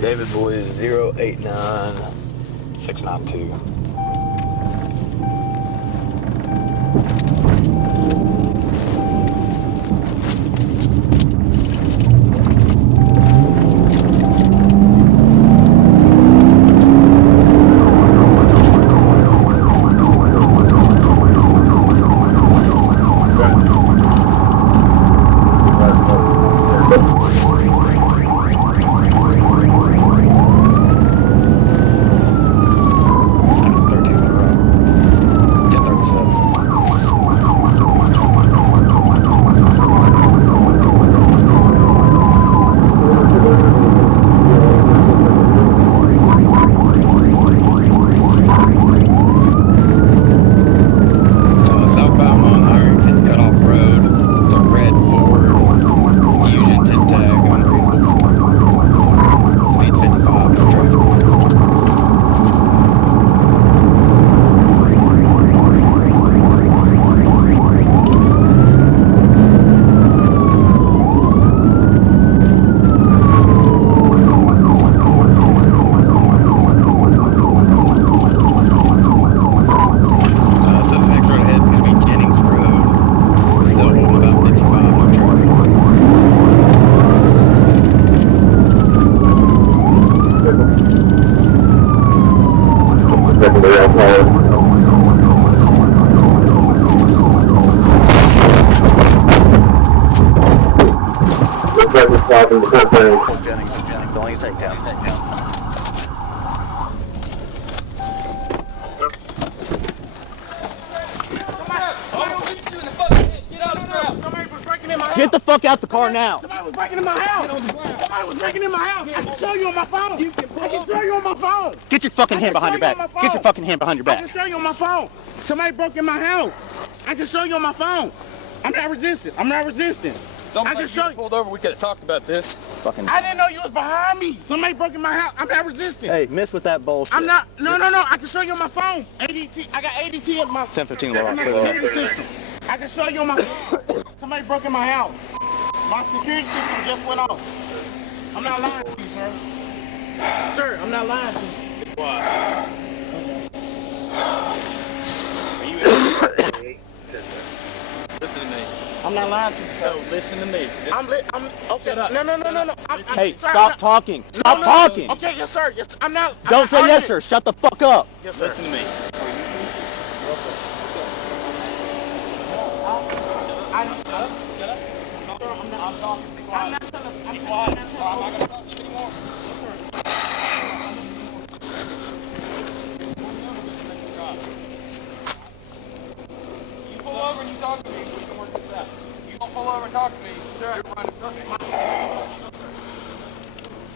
David Boys 089692. Jennings, don't you take down. Get the fuck out the car now. Somebody was breaking in my house. Somebody was breaking in my house. I can show you on my phone. I can show you on my phone. Get your fucking hand behind your back. Get your fucking hand behind your back. I can show you on my phone. Somebody broke in my house. I can show you on my phone. I'm not resisting. I can show you. Pulled over, we could have talked about this. Fucking. I didn't know you was behind me. Somebody broke in my house. I'm not resisting. Hey, miss with that bullshit. I'm not. No. I can show you on my phone. ADT. I got ADT in my 1015 low. my security system. I can show you on my phone. Somebody broke in my house. My security system just went off. I'm not lying to you, sir. Sir, I'm not lying to you. Why? Are you Listen to me. I'm not lying to you, sir. No, listen to me. I'm okay. Shut up. No. Hey, Sir, stop talking. Stop talking. Okay, yes, sir. Yes, I'm not. Don't say yes, sir. Shut the fuck up. Yes, sir. Listen to me. I'm talking. I'm not telling. I'm not gonna talk to you anymore. You pull over and you talk to me, we can work this out. You don't pull over and talk to me, you're running.